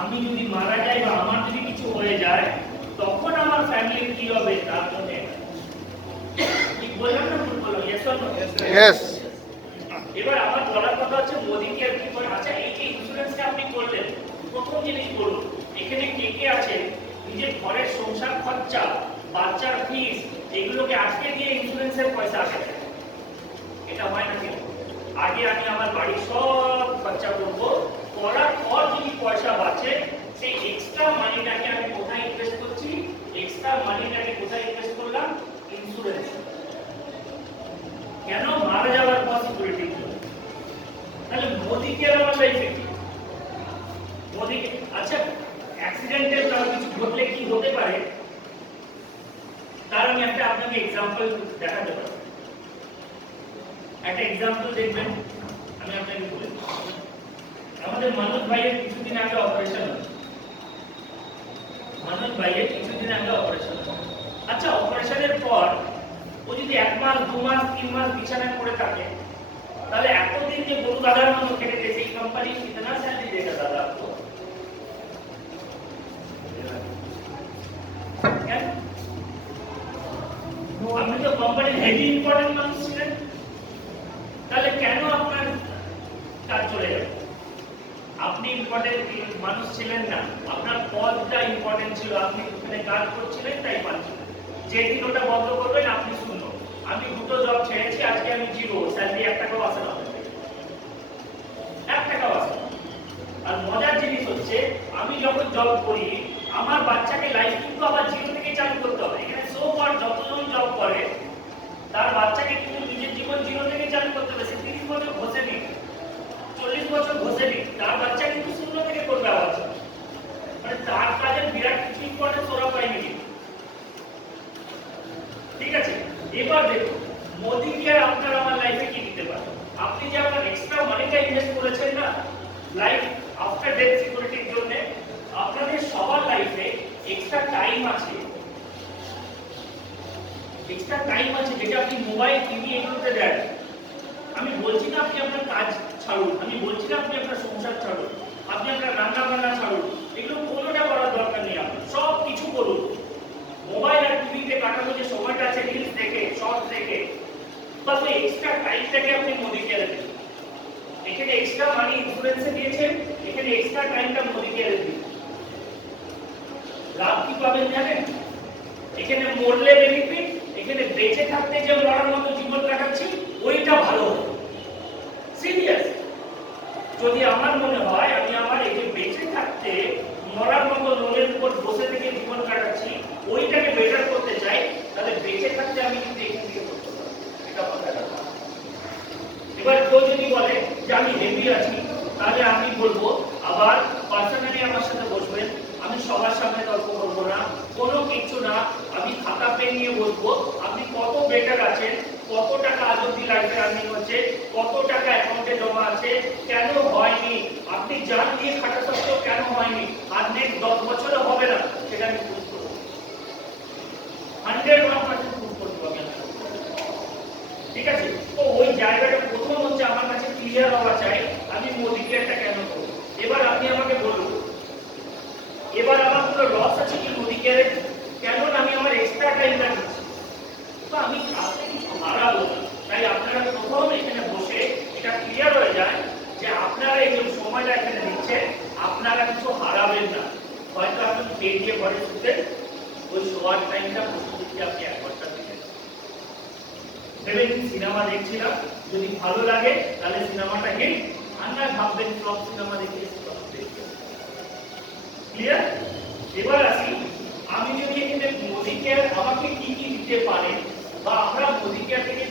আমি যদি মারা যাই বা আমার যদি কিছু হয়ে যায় তখন আমার ফ্যামিলির কি হবে তার জন্য কি বললাম না ভুল বললাম? Yes or no? ইয়েস। এবার আমার বলার কথা হচ্ছে মোদি কেয়ার কি করে? আচ্ছা, এই যে ইন্স্যুরেন্সটা আপনি করলেন, প্রথম জিনিস বলুন, এখানে কে কে আছে নিজের ঘরের সংসার খরচা, বাচ্চার ফিস, এগুলোকে আজকে দিয়ে ইন্স্যুরেন্সের পয়সা আসে? এটা হয় না কেন? আগে আমি আমার বাড়ির সব খরচা করবো, করার পর যদি পয়সা বাঁচে সেই এক্সট্রা মানিটাকে আমি কোথায় ইনভেস্ট করছি? এক্সট্রা মানিটাকে কোথায় ইনভেস্ট করলাম? ইন্স্যুরেন্স। কেন? মারা যাওয়ার পর সিকিউরিটির জন্য। তাহলে মোদি কেয়ার আমার লাইফে কি? মোদি, আচ্ছা অ্যাক্সিডেন্টের কারো কিছু ঘটলে কি হতে পারে তার আমি একটা আপনাকে এক্সাম্পল দেখাতে পারি। একটা এক্সাম্পল দেখবেন, আমি আপনাকে বলি। আমাদের মানব ভাইয়ের কিছুদিন আগে অপারেশন হয়েছে। মানব ভাইয়ের কিছুদিন আগে অপারেশন হয়েছে। আচ্ছা, অপারেশনের পর ও যদি 1 মাস 2 মাস 3 মাস বিছানায় পড়ে থাকে, তাহলে এতদিন যে গরু দাদার মতো খেটেছে সেই কোম্পানি কিতনা স্যালারি দেगा দাদা आपको? কেন? আপনি তো কোম্পানির হেভি ইম্পর্টেন্ট মানুষ ছিলেন, তাহলে কেন আপনার কাজ চলে যাবে? আপনি ইম্পর্টেন্ট মানুষ ছিলেন না, আপনার পদটা ইম্পর্টেন্ট ছিল, আপনি ওখানে কাজ করছিলেন তাই পাচ্ছিলেন। যেদিন ওটা বন্ধ করবেন আপনি শূন্য। আমি দুটো জব ছেড়েছি, আজকে আমি জিরো, স্যালারি 1 টাকাও আসে না, 1 টাকাও আসে না। আর মজার জিনিস হচ্ছে, আমি যখন জব করি আমার বাচ্চাকে লাইফ কিন্তু আবার জিরো থেকে চালু করতে হবে। এখানে সো ফার যতজন জব করে তার বাচ্চাকে কিন্তু নিজের জীবন জিরো থেকে চালু করতে হবে। সে 30 বছর ঘষেনি, 40 বছর ঘষেনি, তার বাচ্চা কিন্তু শূন্য থেকে করবে আবার। মানে তার কাজের বিরাট কিছু ইম্পর্টেন্স ওরা পায়নি। ঠিক আছে, এবার দেখুন মোদি কেয়ার আপনার আমার লাইফে কি দিতে পারে। আপনি যে আপনার এক্সট্রা মানিটা ইনভেস্ট করেছেন না লাইফ আফটার ডেথ সিকিউরিটির জন্য, আপনাদের সবার লাইফে এক্সট্রা টাইম আছে। এক্সট্রা টাইম আছে যেটা আপনি মোবাইল, টিভি এগুলোতে দেন। আমি বলছি না আপনি আপনার কাজ ছাড়ুন, আমি বলছি না আপনি আপনার সংসার ছাড়ুন, আপনি আপনার রান্না বান্না ছাড়ুন, এগুলো কোনোটা করার দরকার নেই। আপনি সব কিছু করুন। মোবাইল আর টিভিতে কাটানো যে সময়টা আছে, রিলস দেখে, শর্টস দেখে, বাস ওই এক্সট্রা টাইমটাকে আপনি মোদি কেয়ারে দিন। এখানে এক্সট্রা মানি ইন্স্যুরেন্সে দিয়েছেন, এখানে এক্সট্রা টাইমটা মোদি কেয়ারে দিন। লাভ কি পাবেন জানেন? এখানে মরলে বেনিফিট, এখানে বেঁচে থাকতে যে মরার মতো জীবন কাটাচ্ছি ওইটা ভালো হবে। সিরিয়াস, যদি আমার মনে হয় আমি আমার এই যে বেঁচে থাকতে মরার মতো লোনের উপর বসে থেকে জীবন কাটাচ্ছি ওইটাকে বেটার করতে চাই, তাহলে বেঁচে থাকতে আমি কিন্তু এখান থেকে করতে পারি। এটা কথা। এবার কেউ যদি বলে যে আমি হেভি আছি, তাহলে আমি বলবো আবার পার্সোনালি আমার সাথে বসবেন, আমি সবার সামনে তর্ক করবো না, কোনো কিছু না, আমি খাতা পেন নিয়ে বলবো আপনি কত বেটার আছেন, কত টাকা আজ অব্দি লাইফে আর্নিং হচ্ছে, কত টাকা অ্যাকাউন্টে জমা আছে, কেন হয়নি, আপনি জান দিয়ে খাটা সত্ত্বেও কেন হয়নি, আর নেক্সট 10 বছরও হবে না, সেটা আমি প্রুভ করবো। 100% প্রুভ করতে পারবেন। ঠিক আছে, তো ওই জায়গাটা প্রথম হচ্ছে আমার কাছে ক্লিয়ার হওয়া চাই আমি মোদি কেয়ারটা কেন করব। এবার আপনি আমাকে বলুন, এবার আমার কোনো লস আছে কি মোদি কেয়ারে? কেন আমি আমার এক্সট্রা টাইমটা দিচ্ছি, তো আমি আসলে কিছু হারাবো না। তাই আপনারা প্রথম এখানে বসে এটা ক্লিয়ার হয়ে যায় যে আপনারা এই যে সময়টা এখানে দিচ্ছেন আপনারা কিছু হারাবেন না। হয়তো আপনি পেট দিয়ে ঘরে শুতে ওই শোয়ার টাইমটা বসে দিচ্ছি আপনি 1 ঘন্টা দিলেন, ভেবেছেন সিনেমা দেখছিলাম, যদি ভালো লাগে তাহলে সিনেমাটা হিট, আর না ভাববেন ফ্লপ সিনেমা দেখে ক্লিয়ার। এবার আসি, আমি যদি এখানে মোদি কেয়ার আমাকে কি কি দিতে পারে বা আমরা মোদি কেয়ার থেকে